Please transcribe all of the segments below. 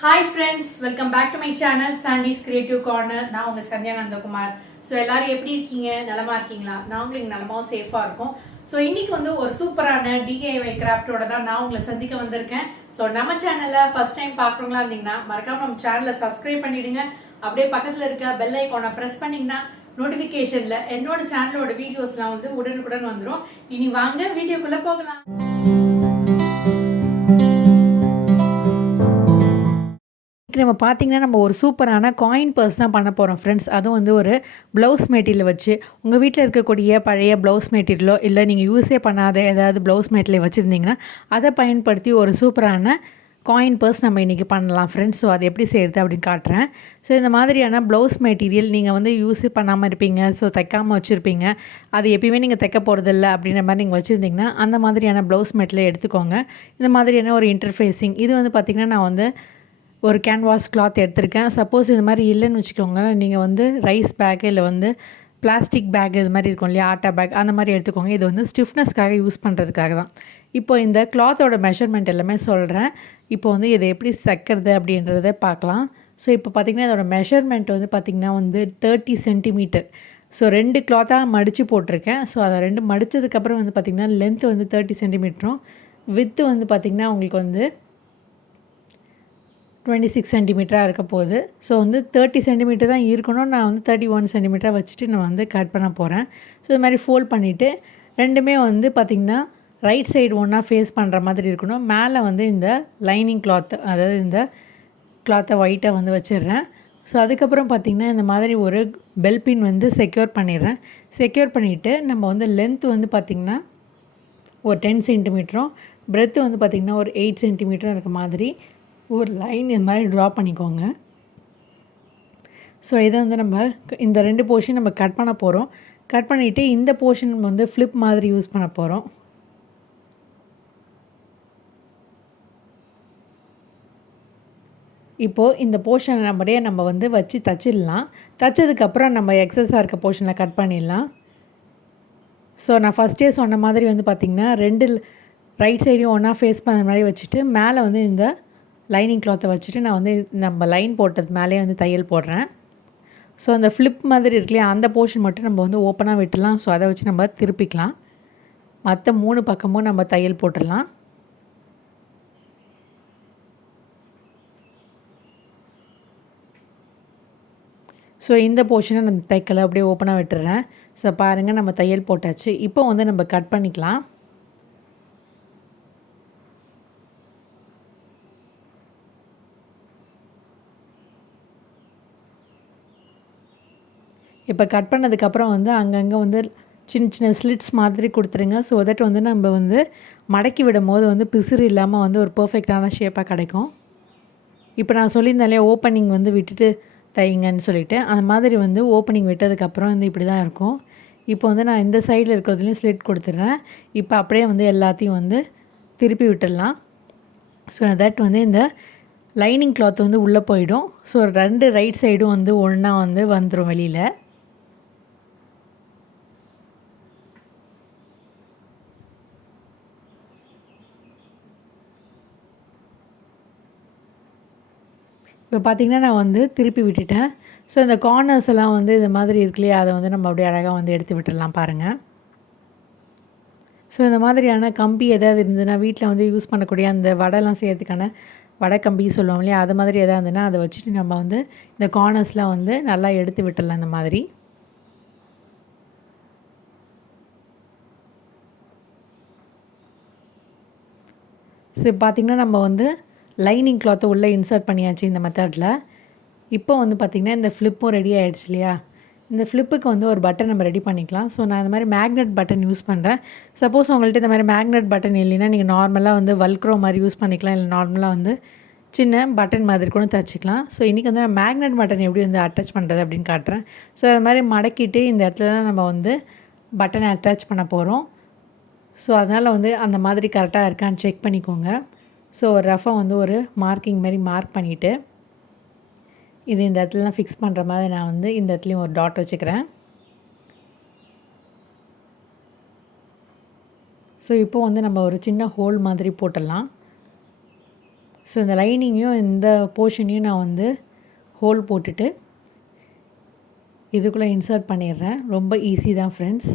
Hi friends, welcome back to my channel Sandy's Creative Corner. நான் உங்க Sandhya Nandakumar. So எல்லாரும் எப்படி இருக்கீங்க? நலமா இருக்கீங்களா? நாங்களும் இங்கே நலமாவும் சேஃபாக இருக்கோம். ஸோ இன்னைக்கு வந்து ஒரு சூப்பரான டிஐஒய் கிராஃப்டோட தான் நான் உங்களை சந்திக்க வந்திருக்கேன். ஸோ நம்ம சேனலை ஃபர்ஸ்ட் டைம் பார்க்குறவங்களா இருந்தீங்கன்னா மறக்காம நம்ம சேனலை சப்ஸ்கிரைப் பண்ணிடுங்க. அப்படியே பக்கத்தில் இருக்க பெல் ஐக்கானை ப்ரெஸ் பண்ணிங்கன்னா நோட்டிஃபிகேஷனில் என்னோட சேனலோட வீடியோஸ்லாம் வந்து உடனுக்குடன் வந்துடும். இனி வாங்க வீடியோக்குள்ளே போகலாம். நம்ம பார்த்தீங்கன்னா நம்ம ஒரு சூப்பரான காயின் பர்ஸ் தான் பண்ண போகிறோம் ஃப்ரெண்ட்ஸ். அதுவும் வந்து ஒரு ப்ளவுஸ் மெட்டீரியல் வச்சு உங்கள் வீட்டில் இருக்கக்கூடிய பழைய ப்ளவுஸ் மெட்டீரியலோ இல்லை நீங்கள் யூஸே பண்ணாத ஏதாவது ப்ளவுஸ் மெட்டீரியல் வச்சுருந்தீங்கன்னா அதை பயன்படுத்தி ஒரு சூப்பரான காயின் பர்ஸ் நம்ம இன்றைக்கி பண்ணலாம் ஃப்ரெண்ட்ஸ். ஸோ அது எப்படி செய்கிறது அப்படின்னு காட்டுறேன். ஸோ இந்த மாதிரியான ப்ளவுஸ் மெட்டீரியல் நீங்கள் வந்து யூஸே பண்ணாமல் இருப்பீங்க, ஸோ தைக்காமல் வச்சுருப்பீங்க, அது எப்பயுமே நீங்கள் தைக்க போகிறதில்ல அப்படின்ற மாதிரி நீங்கள் வச்சுருந்தீங்கன்னா அந்த மாதிரியான ப்ளவுஸ் மெட்டீரியல் எடுத்துக்கோங்க. இந்த மாதிரியான ஒரு இன்டர்ஃபேஸிங் இது வந்து பார்த்திங்கன்னா நான் வந்து ஒரு கேன்வாஸ் கிளாத் எடுத்திருக்கேன். சப்போஸ் இது மாதிரி இல்லைன்னு வச்சுக்கோங்களேன், நீங்கள் வந்து ரைஸ் பேக் இல்லை வந்து பிளாஸ்டிக் பேக் இது மாதிரி இருக்கும் இல்லையா, ஆட்டா பேக் அந்த மாதிரி எடுத்துக்கோங்க. இது வந்து ஸ்டிஃப்னஸ்க்காக யூஸ் பண்ணுறதுக்காக தான். இப்போ இந்த கிளாத்தோட மெஷர்மெண்ட் எல்லாமே சொல்கிறேன். இப்போ வந்து இதை எப்படி தைக்கிறது அப்படின்றத பார்க்கலாம். ஸோ இப்போ பார்த்திங்கன்னா இதோட மெஷர்மெண்ட் வந்து பார்த்திங்கன்னா வந்து 30 சென்டிமீட்டர். ஸோ 2 கிளாத்தாக மடித்து போட்டிருக்கேன். ஸோ அதை 2 மடித்ததுக்கப்புறம் வந்து பார்த்திங்கன்னா லென்த்து வந்து 30 சென்டிமீட்டரும், வித்து வந்து பார்த்திங்கன்னா உங்களுக்கு வந்து 26 சென்டிமீட்டராக இருக்க போகுது. ஸோ வந்து 30 சென்டிமீட்டர் தான் இருக்கணும். நான் வந்து 31 சென்டிமீட்டராக வச்சுட்டு நான் வந்து கட் பண்ண போகிறேன். ஸோ இது மாதிரி ஃபோல்ட் பண்ணிவிட்டு ரெண்டுமே வந்து பார்த்திங்கன்னா ரைட் சைடு ஒன்றா ஃபேஸ் பண்ணுற மாதிரி இருக்கணும். மேலே வந்து இந்த லைனிங் கிளாத், அதாவது இந்த கிளாத்தை ஒயிட்டை வந்து வச்சிடுறேன். ஸோ அதுக்கப்புறம் பார்த்திங்கன்னா இந்த மாதிரி ஒரு பெல் பின் வந்து செக்யூர் பண்ணிடுறேன். செக்யூர் பண்ணிவிட்டு நம்ம வந்து லென்த் வந்து பார்த்திங்கன்னா ஒரு 10 சென்டிமீட்டரும், பிரெத்து வந்து பார்த்திங்கன்னா ஒரு 8 சென்டிமீட்டரும் இருக்க மாதிரி ஒரு லைன் இது மாதிரி ட்ரா பண்ணிக்கோங்க. ஸோ இதை வந்து நம்ம இந்த 2 போர்ஷன் நம்ம கட் பண்ண போகிறோம். கட் பண்ணிவிட்டு இந்த போர்ஷன் வந்து ஃப்ளிப் மாதிரி யூஸ் பண்ண போகிறோம். இப்போது இந்த போர்ஷனை நம்மளே நம்ம வந்து வச்சு தச்சிடலாம். தைச்சதுக்கப்புறம் நம்ம எக்ஸஸாக இருக்க போர்ஷனை கட் பண்ணிடலாம். ஸோ நான் ஃபஸ்ட்டே சொன்ன மாதிரி வந்து பார்த்திங்கன்னா 2 ரைட் சைடையும் ஒன்றா ஃபேஸ் பண்ணுற மாதிரி வச்சுட்டு மேலே வந்து இந்த லைனிங் கிளாத்தை வச்சுட்டு நான் வந்து நம்ம லைன் போட்டது மேலே வந்து தையல் போடுறேன். ஸோ அந்த ஃப்ளிப் மாதிரி இருக்கு இல்லையா, அந்த போர்ஷன் மட்டும் நம்ம வந்து ஓப்பனாக விட்டுலாம். ஸோ அதை வச்சு நம்ம திருப்பிக்கலாம். மற்ற 3 பக்கமும் நம்ம தையல் போட்டுடலாம். ஸோ இந்த போர்ஷனை நான் தைக்கலை, அப்படியே ஓப்பனாக விட்டுறேன். ஸோ பாருங்கள், நம்ம தையல் போட்டாச்சு. இப்போ வந்து நம்ம கட் பண்ணிக்கலாம். இப்போ கட் பண்ணதுக்கப்புறம் வந்து அங்கங்கே வந்து சின்ன சின்ன ஸ்லிட்ஸ் மாதிரி கொடுத்துருங்க. ஸோ தட் வந்து நம்ம வந்து மடக்கி விடும் போது வந்து பிசுறு இல்லாமல் வந்து ஒரு பர்ஃபெக்டான ஷேப்பாக கிடைக்கும். இப்போ நான் சொல்லியிருந்தாலே ஓப்பனிங் வந்து விட்டுட்டு தைங்கன்னு சொல்லிவிட்டு, அந்த மாதிரி வந்து ஓப்பனிங் விட்டதுக்கப்புறம் வந்து இப்படி தான் இருக்கும். இப்போ வந்து நான் இந்த சைடில் இருக்கிறதுலையும் ஸ்லிட் கொடுத்துட்றேன். இப்போ அப்படியே வந்து எல்லாத்தையும் வந்து திருப்பி விட்டுடலாம். ஸோ தட் வந்து இந்த லைனிங் கிளாத் வந்து உள்ளே போயிடும். ஸோ 2 ரைட் சைடும் வந்து ஒன்றா வந்து வந்துடும் வெளியில். இப்போ பார்த்திங்கன்னா நான் வந்து திருப்பி விட்டுட்டேன். ஸோ இந்த கார்னர்ஸ் எல்லாம் வந்து இது மாதிரி இருக்கு இல்லையா, அதை வந்து நம்ம அப்படியே அழகாக வந்து எடுத்து விட்டுடலாம் பாருங்கள். ஸோ இந்த மாதிரியான கம்பி எதாவது இருந்ததுன்னா வீட்டில் வந்து யூஸ் பண்ணக்கூடிய அந்த வடைலாம் செய்யறதுக்கான வடை கம்பி சொல்லுவோம் இல்லையா, அது மாதிரி எதாவது இருந்ததுன்னா அதை வச்சுட்டு நம்ம வந்து இந்த கார்னர்ஸ்லாம் வந்து நல்லா எடுத்து விட்டுடலாம் இந்த மாதிரி. ஸோ பார்த்திங்கன்னா நம்ம வந்து லைனிங் கிளாத்தை உள்ளே இன்சர்ட் பண்ணியாச்சு இந்த மெத்தடில். இப்போ வந்து பார்த்திங்கன்னா இந்த ஃப்ளிப்பும் ரெடி ஆகிடுச்சு இல்லையா. இந்த ஃப்ளிப்புக்கு வந்து ஒரு பட்டன் நம்ம ரெடி பண்ணிக்கலாம். ஸோ நான் இந்த மாதிரி மேக்னெட் பட்டன் யூஸ் பண்ணுறேன். சப்போஸ் உங்கள்கிட்ட இந்த மாதிரி மேக்னெட் பட்டன் இல்லைன்னா நீங்கள் நார்மலாக வந்து வல்க்ரோ மாதிரி யூஸ் பண்ணிக்கலாம், இல்லை நார்மலாக வந்து சின்ன பட்டன் மாதிரி கூட தச்சுக்கலாம். ஸோ இன்றைக்கி வந்து நான் மேக்னெட் பட்டன் எப்படி வந்து அட்டாச் பண்ணுறது அப்படின்னு காட்டுறேன். ஸோ அது மாதிரி மடக்கிட்டு இந்த இடத்துல தான் நம்ம வந்து பட்டனை அட்டாச் பண்ண போகிறோம். ஸோ அதனால் வந்து அந்த மாதிரி கரெக்டாக இருக்கான்னு செக் பண்ணிக்கோங்க. ஸோ ஒரு ரஃபாக வந்து ஒரு மார்க்கிங் மாதிரி மார்க் பண்ணிவிட்டு இது இந்த இடத்துலலாம் ஃபிக்ஸ் பண்ணுற மாதிரி நான் வந்து இந்த இடத்துலையும் ஒரு டாட் வச்சுக்கிறேன். ஸோ இப்போ வந்து நம்ம ஒரு சின்ன ஹோல் மாதிரி போட்டுடலாம். ஸோ இந்த லைனிங்கையும் இந்த போர்ஷனையும் நான் வந்து ஹோல் போட்டுட்டு இதுக்குள்ளே இன்சர்ட் பண்ணிடுறேன். ரொம்ப ஈஸி தான் ஃப்ரெண்ட்ஸ்.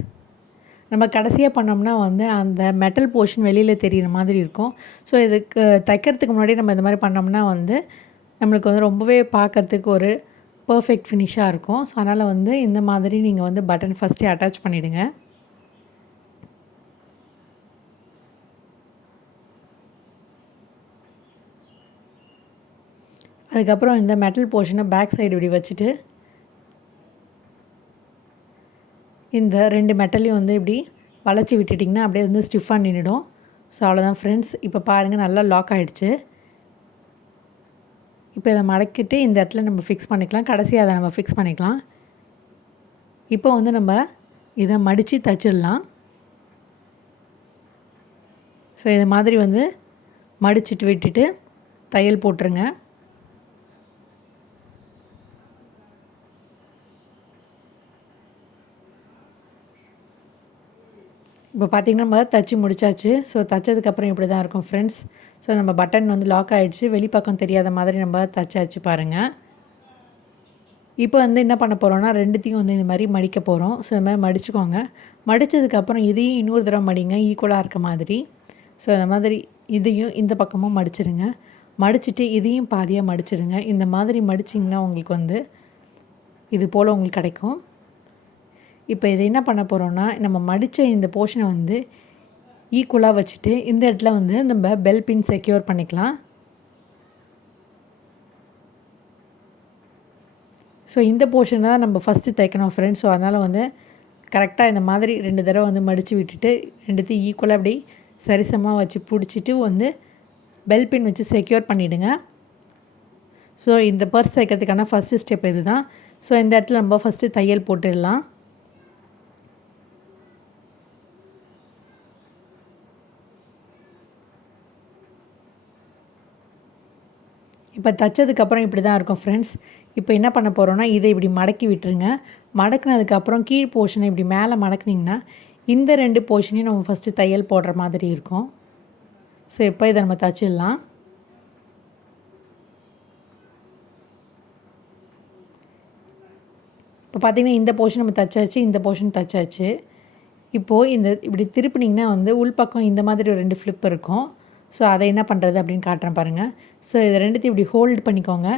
நம்ம கடைசியாக பண்ணோம்னா வந்து அந்த மெட்டல் போர்ஷன் வெளியில் தெரிகிற மாதிரி இருக்கும். ஸோ இதுக்கு தைக்கிறதுக்கு முன்னாடி நம்ம இந்த மாதிரி பண்ணோம்னா வந்து நம்மளுக்கு வந்து ரொம்பவே பார்க்கறதுக்கு ஒரு பர்ஃபெக்ட் ஃபினிஷாக இருக்கும். ஸோ அதனால் வந்து இந்த மாதிரி நீங்கள் வந்து பட்டன் ஃபஸ்ட்டே அட்டாச் பண்ணிவிடுங்க. அதுக்கப்புறம் இந்த மெட்டல் போர்ஷனை பேக் சைடு இப்படி வச்சுட்டு இந்த 2 மெட்டலையும் வந்து இப்படி வளைச்சி விட்டுட்டிங்கன்னா அப்படியே வந்து ஸ்டிஃபாக நின்றுடும். ஸோ அவ்வளோதான் ஃப்ரெண்ட்ஸ். இப்போ பாருங்கள் நல்லா லாக் ஆகிடுச்சு. இப்போ இதை மடக்கிட்டு இந்த இடத்துல நம்ம ஃபிக்ஸ் பண்ணிக்கலாம். கடைசியாக அதை நம்ம ஃபிக்ஸ் பண்ணிக்கலாம். இப்போ வந்து நம்ம இதை மடித்து தைச்சிடலாம். ஸோ இது மாதிரி வந்து மடிச்சிட்டு விட்டுட்டு தையல் போட்டுருங்க. இப்போ பார்த்திங்கன்னா நம்ம தைச்சி முடிச்சாச்சு. ஸோ தைச்சதுக்கப்புறம் இப்படி தான் இருக்கும் ஃப்ரெண்ட்ஸ். ஸோ நம்ம பட்டன் வந்து லாக் ஆகிடுச்சு. வெளிப்பக்கம் தெரியாத மாதிரி நம்ம தைச்சாச்சு பாருங்கள். இப்போ வந்து என்ன பண்ண போகிறோன்னா ரெண்டுத்தையும் வந்து இந்த மாதிரி மடிக்க போகிறோம். ஸோ இந்த மாதிரி மடிச்சுக்கோங்க. மடித்ததுக்கப்புறம் இதையும் இன்னொரு தடவை மடிங்க ஈக்குவலாக இருக்க மாதிரி. ஸோ இந்த மாதிரி இதையும் இந்த பக்கமும் மடிச்சிடுங்க. மடிச்சுட்டு இதையும் பாதியாக மடிச்சிடுங்க. இந்த மாதிரி மடிச்சிங்கன்னா உங்களுக்கு வந்து இது போல் உங்களுக்கு கிடைக்கும். இப்போ இதை என்ன பண்ண போகிறோன்னா நம்ம மடித்த இந்த போர்ஷனை வந்து ஈக்குவலாக வச்சுட்டு இந்த இடத்துல வந்து நம்ம பெல் பின் செக்யூர் பண்ணிக்கலாம். ஸோ இந்த போர்ஷன் தான் நம்ம ஃபஸ்ட்டு தைக்கணும் ஃப்ரெண்ட்ஸ். ஸோ அதனால் வந்து கரெக்டாக இந்த மாதிரி 2 தடவை வந்து மடித்து விட்டுட்டு ரெண்டுத்தையும் ஈக்குவலாக அப்படி சரிசமாக வச்சு பிடிச்சிட்டு வந்து பெல் பின் வச்சு செக்யூர் பண்ணிவிடுங்க. ஸோ இந்த பர்ஸ் தைக்கிறதுக்கான ஃபஸ்ட்டு ஸ்டெப் இது தான். ஸோ இந்த இடத்துல நம்ம ஃபஸ்ட்டு தையல் போட்டுடலாம். இப்போ தைச்சதுக்கப்புறம் இப்படி தான் இருக்கும் ஃப்ரெண்ட்ஸ். இப்போ என்ன பண்ண போகிறோன்னா இதை இப்படி மடக்கி விட்டுருங்க. மடக்கினதுக்கப்புறம் கீழ் போர்ஷனை இப்படி மேலே மடக்குனிங்கன்னா இந்த 2 போர்ஷனையும் நம்ம ஃபஸ்ட்டு தையல் போடுற மாதிரி இருக்கும். ஸோ இப்போ இதை நம்ம தைச்சிடலாம். இப்போ பார்த்திங்கன்னா இந்த போர்ஷன் நம்ம தைச்சாச்சு, இந்த போர்ஷன் தைச்சாச்சு. இப்போது இந்த இப்படி திருப்பினிங்கன்னா வந்து உள்பக்கம் இந்த மாதிரி ஒரு 2 ஃப்ளிப் இருக்கும். ஸோ அதை என்ன பண்ணுறது அப்படின்னு காட்டுறேன் பாருங்கள். ஸோ இதை ரெண்டுத்தையும் இப்படி ஹோல்டு பண்ணிக்கோங்க.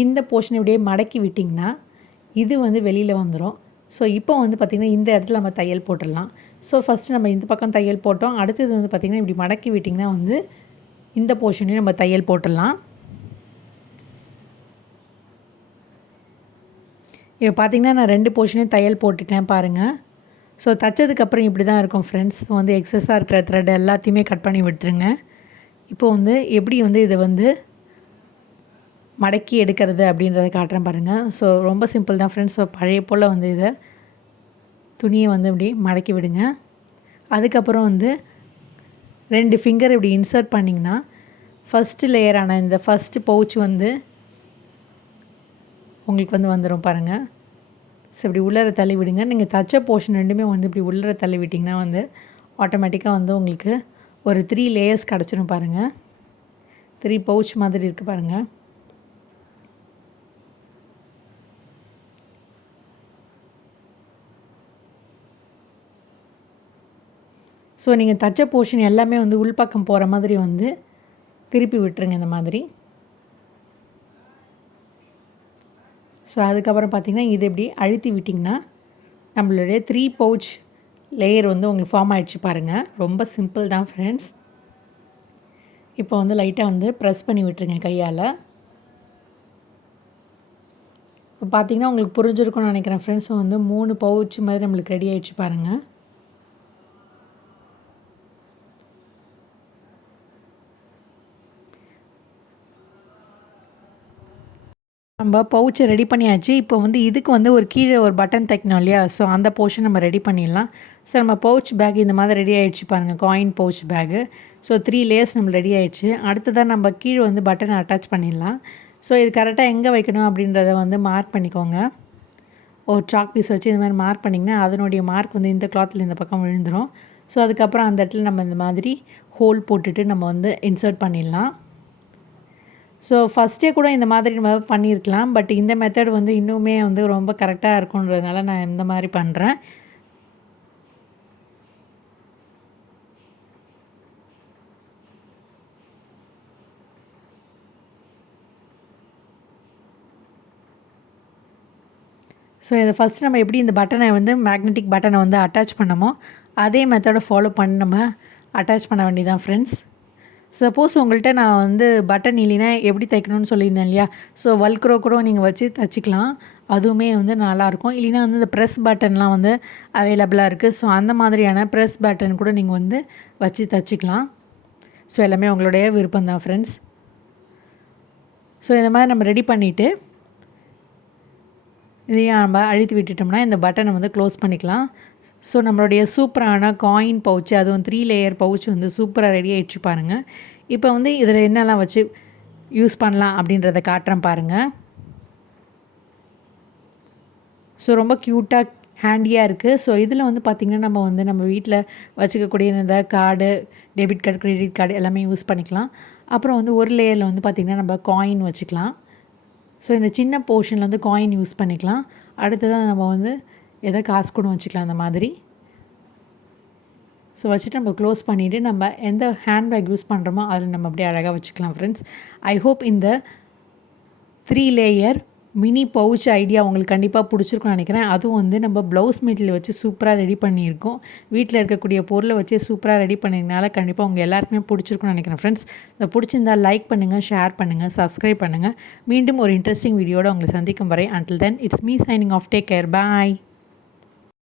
இந்த போர்ஷனை இப்படியே மடக்கி விட்டிங்கன்னா இது வந்து வெளியில் வந்துடும். ஸோ இப்போ வந்து பார்த்திங்கன்னா இந்த இடத்துல நம்ம தையல் போட்டுடலாம். ஸோ ஃபஸ்ட்டு நம்ம இந்த பக்கம் தையல் போட்டோம். அடுத்தது வந்து பார்த்திங்கன்னா இப்படி மடக்கி விட்டிங்கன்னா வந்து இந்த போர்ஷனையும் நம்ம தையல் போட்டுடலாம். இப்போ பார்த்திங்கன்னா நான் 2 போர்ஷனையும் தையல் போட்டுட்டேன் பாருங்கள். ஸோ தைச்சதுக்கப்புறம் இப்படி தான் இருக்கும் ஃப்ரெண்ட்ஸ். வந்து எக்ஸஸாக இருக்கிற த்ரெட் எல்லாத்தையுமே கட் பண்ணி விட்டுருங்க. இப்போ வந்து எப்படி வந்து இதை வந்து மடக்கி எடுக்கிறது அப்படின்றத காட்டுறேன் பாருங்கள். ஸோ ரொம்ப சிம்பிள் தான் ஃப்ரெண்ட்ஸ். ஸோ பழைய போல் வந்து இதை துணியை வந்து இப்படி மடக்கி விடுங்க. அதுக்கப்புறம் வந்து 2 ஃபிங்கர் இப்படி இன்சர்ட் பண்ணிங்கன்னா ஃபஸ்ட்டு லேயரான இந்த ஃபஸ்ட்டு பவுச் வந்து உங்களுக்கு வந்து வந்துடும் பாருங்கள். ஸோ இப்படி உள்ளர தள்ளி விடுங்க. நீங்கள் தச்ச போர்ஷன் ரெண்டுமே வந்து இப்படி உள்ளர தள்ளி விட்டிங்கன்னா வந்து ஆட்டோமேட்டிக்காக வந்து உங்களுக்கு ஒரு 3 லேயர்ஸ் கிடச்சிடும் பாருங்கள். 3 பவுச் மாதிரி இருக்குது பாருங்கள். ஸோ நீங்கள் தச்ச போர்ஷன் எல்லாமே வந்து உள்பக்கம் போகிற மாதிரி வந்து திருப்பி விட்டுருங்க இந்த மாதிரி. ஸோ அதுக்கப்புறம் பார்த்திங்கன்னா இது இப்படி அழுத்தி விட்டிங்கன்னா நம்மளுடைய 3 பவுச் லேயர் வந்து உங்களுக்கு ஃபார்ம் ஆகிடுச்சு பாருங்கள். ரொம்ப சிம்பிள் தான் ஃப்ரெண்ட்ஸ். இப்போ வந்து லைட்டாக வந்து ப்ரெஸ் பண்ணி விட்டுருங்க கையால். இப்போ பார்த்திங்கன்னா உங்களுக்கு புரிஞ்சிருக்கும்னு நினைக்கிறேன் ஃப்ரெண்ட்ஸ். வந்து 3 பவுச் மாதிரி நம்மளுக்கு ரெடி ஆகிடுச்சு பாருங்கள். நம்ம பவுச்சை ரெடி பண்ணியாச்சு. இப்போ வந்து இதுக்கு வந்து ஒரு கீழே ஒரு பட்டன் தைக்கணும் இல்லையா? ஸோ அந்த போர்ஷன் நம்ம ரெடி பண்ணிடலாம். ஸோ நம்ம பவுச் பேக் இந்த மாதிரி ரெடி ஆகிடுச்சு பாருங்கள். Coin pouch bag. So 3 layers நம்ம ரெடி ஆகிடுச்சு. அடுத்ததாக நம்ம கீழே வந்து பட்டனை அட்டாச் பண்ணிடலாம். ஸோ இது கரெக்டாக எங்கே வைக்கணும் அப்படின்றத வந்து மார்க் பண்ணிக்கோங்க. ஒரு சாக் பீஸ் வச்சு இந்த மாதிரி மார்க் பண்ணிங்கன்னா அதனுடைய மார்க் வந்து இந்த கிளாத்தில் இந்த பக்கம் விழுந்துடும். ஸோ அதுக்கப்புறம் அந்த இடத்துல நம்ம இந்த மாதிரி ஹோல் போட்டுட்டு நம்ம வந்து இன்சர்ட் பண்ணிடலாம். ஸோ ஃபஸ்ட்டே கூட இந்த மாதிரி நம்ம பண்ணியிருக்கலாம். பட் இந்த மெத்தட் வந்து இன்னுமே வந்து ரொம்ப கரெக்டாக இருக்குன்றதுனால நான் இந்த மாதிரி பண்ணுறேன். ஸோ இதை ஃபஸ்ட் நம்ம எப்படி இந்த பட்டனை வந்து மேக்னெட்டிக் பட்டனை வந்து அட்டாச் பண்ணமோ அதே மெத்தடை ஃபாலோ பண்ணி நம்ம அட்டாச் பண்ண வேண்டியதான் ஃப்ரெண்ட்ஸ். சப்போஸ் உங்கள்கிட்ட நான் வந்து பட்டன் இல்லைன்னா எப்படி தைக்கணும்னு சொல்லியிருந்தேன் இல்லையா, ஸோ வல்க்ரோ கூட நீங்கள் வச்சு தைச்சிக்கலாம். அதுவுமே வந்து நல்லாயிருக்கும். இல்லைன்னா வந்து இந்த ப்ரெஸ் பட்டன்லாம் வந்து அவைலபிளாக இருக்குது. ஸோ அந்த மாதிரியான ப்ரெஸ் பட்டன் கூட நீங்கள் வந்து வச்சு தைச்சிக்கலாம். ஸோ எல்லாமே உங்களுடைய விருப்பம் தான் ஃப்ரெண்ட்ஸ். ஸோ இந்த மாதிரி நம்ம ரெடி பண்ணிவிட்டு இதையும் நம்ம அழுத்தி விட்டுட்டோம்னா இந்த பட்டனை வந்து க்ளோஸ் பண்ணிக்கலாம். ஸோ நம்மளுடைய சூப்பரான காயின் பவுச்சு, அதுவும் 3 லேயர் பவுச் வந்து சூப்பராக ரெடி ஆகிடுச்சு பாருங்கள். இப்போ வந்து இதில் என்னெல்லாம் வச்சு யூஸ் பண்ணலாம் அப்படின்றத காட்டுறேன் பாருங்கள். ஸோ ரொம்ப க்யூட்டாக ஹேண்டியாக இருக்குது. ஸோ இதில் வந்து பார்த்திங்கன்னா நம்ம வீட்டில் வச்சுக்கக்கூடிய இந்த card, debit card, credit card எல்லாமே யூஸ் பண்ணிக்கலாம். அப்புறம் வந்து ஒரு லேயரில் வந்து பார்த்திங்கன்னா நம்ம காயின் வச்சுக்கலாம். ஸோ இந்த சின்ன போர்ஷனில் வந்து காயின் யூஸ் பண்ணிக்கலாம். அடுத்ததாக நம்ம வந்து எதை காசு கூட வச்சுக்கலாம் அந்த மாதிரி. ஸோ வச்சுட்டு நம்ம க்ளோஸ் பண்ணிவிட்டு நம்ம எந்த ஹேண்ட்பேக் யூஸ் பண்ணுறோமோ அதில் நம்ம அப்படியே அழகாக வச்சுக்கலாம் ஃப்ரெண்ட்ஸ். ஐ ஹோப் இந்த 3 லேயர் மினி பவுச் ஐடியா உங்களுக்கு கண்டிப்பாக பிடிச்சிருக்குன்னு நினைக்கிறேன். அதுவும் வந்து நம்ம ப்ளவுஸ் மெட்டீரியல் வச்சு சூப்பராக ரெடி பண்ணியிருக்கோம். வீட்டில் இருக்கக்கூடிய பொருளை வச்சு சூப்பராக ரெடி பண்ணியிருந்தனால கண்டிப்பாக உங்கள் எல்லாருக்குமே பிடிச்சிருக்குன்னு நினைக்கிறேன் ஃப்ரெண்ட்ஸ். இதை பிடிச்சிருந்தால் லைக் பண்ணுங்கள், ஷேர் பண்ணுங்கள், சப்ஸ்கிரைப் பண்ணுங்கள். மீண்டும் ஒரு இன்ட்ரெஸ்டிங் வீடியோட உங்களை சந்திக்கும் வரை until then it's me signing off. Take care. Bye.